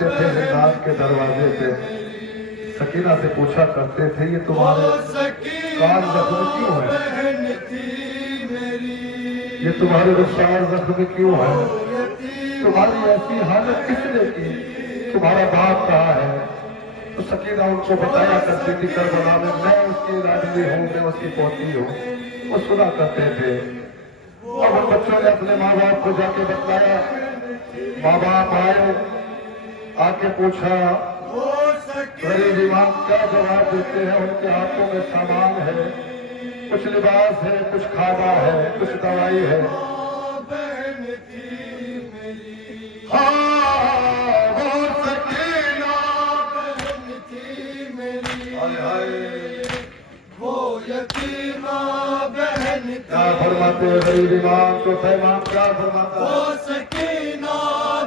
आते थे जिंदान के दरवाजे पे, सकीना से पूछा करते थे ये तुम्हारे कान जख्म क्यों है, ये तुम्हारे रुखसार जख्म क्यों है, तुम्हारी ऐसी हालत किसने की, तुम्हारा बाप कहाँ है। तो सकीना उनको बताया करती थी करबला में मैं उसकी लाडली हूँ, मैं उसकी पोती हूँ। वो सुना करते थे। अब उन बच्चों ने अपने माँ बाप को जाके बताया, माँ बाप आए, आके पूछा गरीब इमाम क्या जवाब देते हैं। उनके हाथों में सामान है, कुछ लिबास है, कुछ खाना है, कुछ दवाई है। क्या फरमाते गरीब इमाम तो इमाम क्या फरमाता, वो सकीना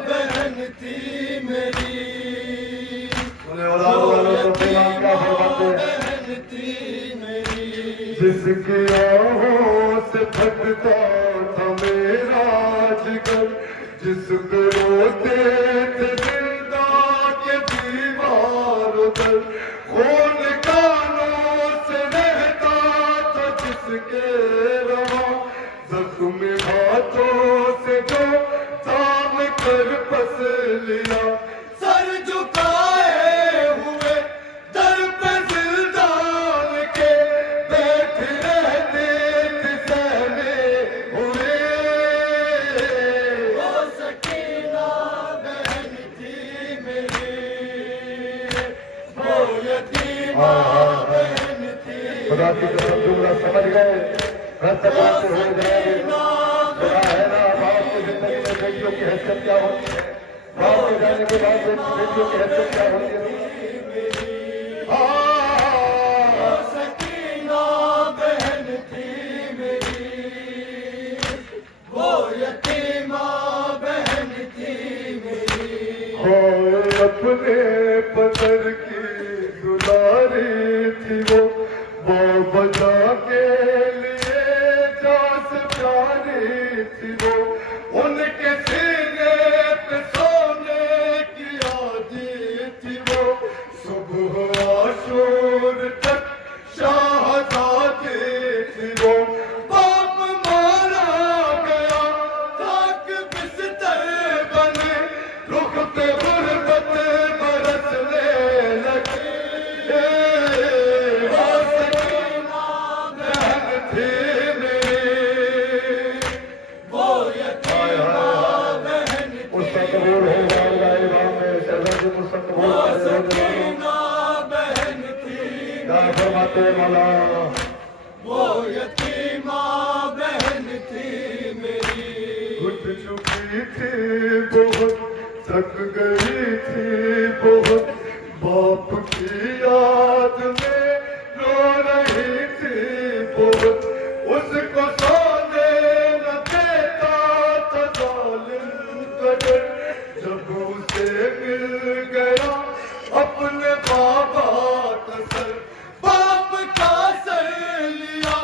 बहन थी मेरी। औलाद वालों तो इमाम क्या फरमाते, बहन थी मेरी। जिसकी आहों से फटता था मेरा जिगर, जिसको रोते थे जिंदा के दीवार उधर, खून कानों से रहता था जिसके रवा, जख्म हाथों से जो थाम कर पस लिया, सर झुकाए हुए दर पे जिंदान के बैठ रहते थे सहमे हुए। वो सकीना बहन थी मेरी, वो यतीमा बहन थी। खुदा की कसम जुमला समझ गए, रद्द करते हुए जाएंगे। खुदा है ना, बाप की जिंदगी में बेटियों की हैसियत क्या होती है, बाप के जाने के बाद बेटियों की हैसियत क्या होती है। सकीना बहन थी मेरी, वो यतीमा बहन थी मेरी। हो अपने पदर की दुलारी थी वो बजा के लिए जास प्यारी थी वो, उनके सीने पे सोने की आदि थी वो, सुबह आशूर तक शाहजादी थी वो। बाप मारा गया खाक बिस्तर बने, रुख पे गुर्बत बरसने लगी। मौला वो यतीमा बहन थी मेरी, घुट चुकी थी बहुत, थक गई थी बहुत, बाप की याद में रो रही थी बहुत, उसको सोने न देता था जालिम कदर, जब उसे मिल गया अपने बाबा का सर, बाप का सर लिया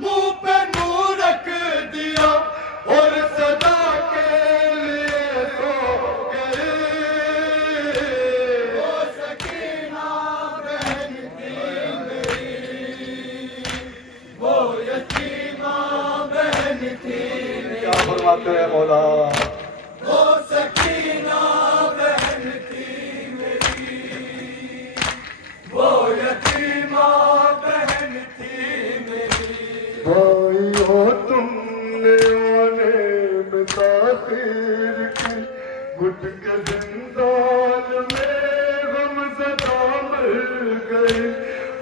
मुंह पे मुंह रख दिया और सदा के लिए सो गए। वो सकीना बहन थी मेरी, वो यतीमा बहन थी। क्या फरमाते हैं मौला, वो सकीना बहन थी मेरी, वो यतीमा बहन थी मेरी। भाई हो तुमने आने में ताखीर की, घुट के जिंदान में गमज़दा मर गई,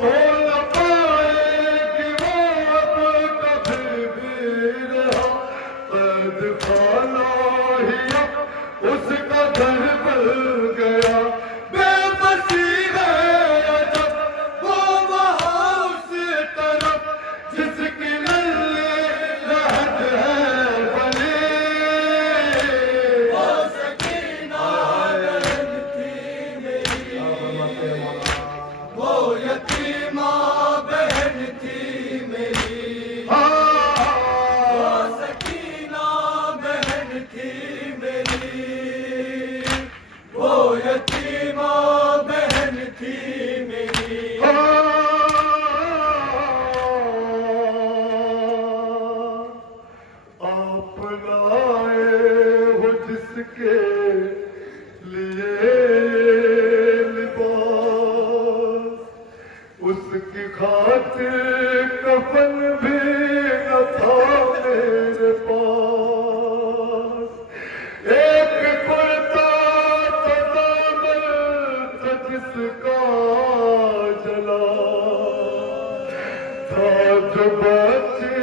हो न पाएगी वो अब कभी भी रहा, कैद खाना کفن بھی نہ تھا میرے پاس، ایک کرتا تھا دامن تھا جس کا جلا تھا، جو بچے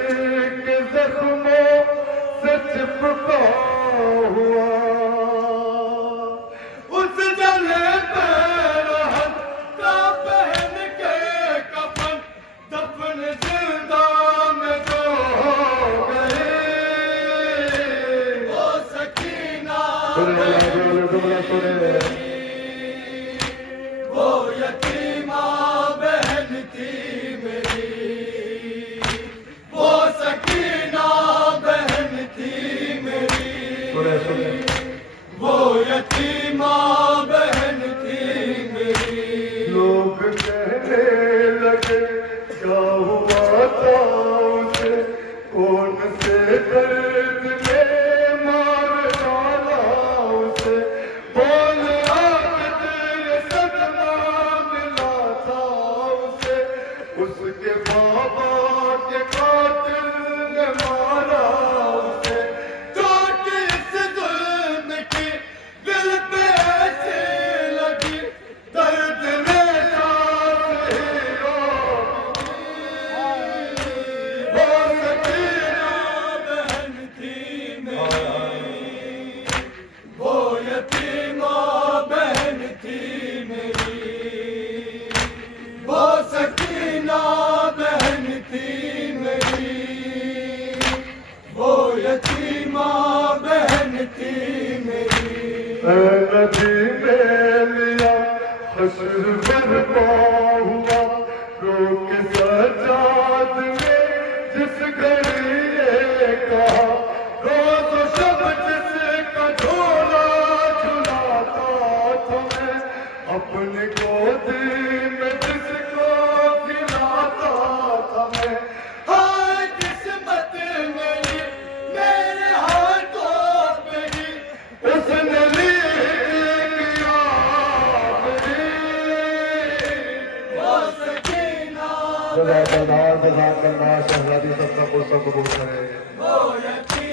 کے زخموں سے چپکا ہوا، اس جلے پہ رہت کا پہن کے کفن دفن زندہ میں جو ہو گئے، وہ سکینہ وہ یتیمہ بہن تھی میری، وہ سکینہ بہن تھی میری، وہ یتیمہ بہن تھی میری۔ لوگ کہنے لگے کیا ہوا تھا اسے، کون سے درد میں مار ڈالا اسے، بول آج تیرے صدمہ ملا تھا اسے، اس کے بابا کے قاتل نے مارا اسے، چوٹ اس ظلم کی دل پہ ایسی لگی، درد نے سانس ہی روک دی، وہ سکینہ بہن تھی میری، وہ یتیمہ بہن تھی میری، وہ سکینہ بہن تھی میری، وہ یتیمہ بہن تھی میری۔ اے نبی میں لیا حشر برپا ہوا، رو کے سجاد میں جس گھڑی یہ کہا، روز و شب جس کا جھولا جھلاتا تھا میں، اپنی گودی میں جس کو کھلاتا تھا میں، ہائے قسمت میری میرے ہاتھوں پہ ہی اس نے لی کیا میری، وہ سکینہ جزاک اللہ شہزادی سب کا کو سب قبول کرے۔ وہ یتیم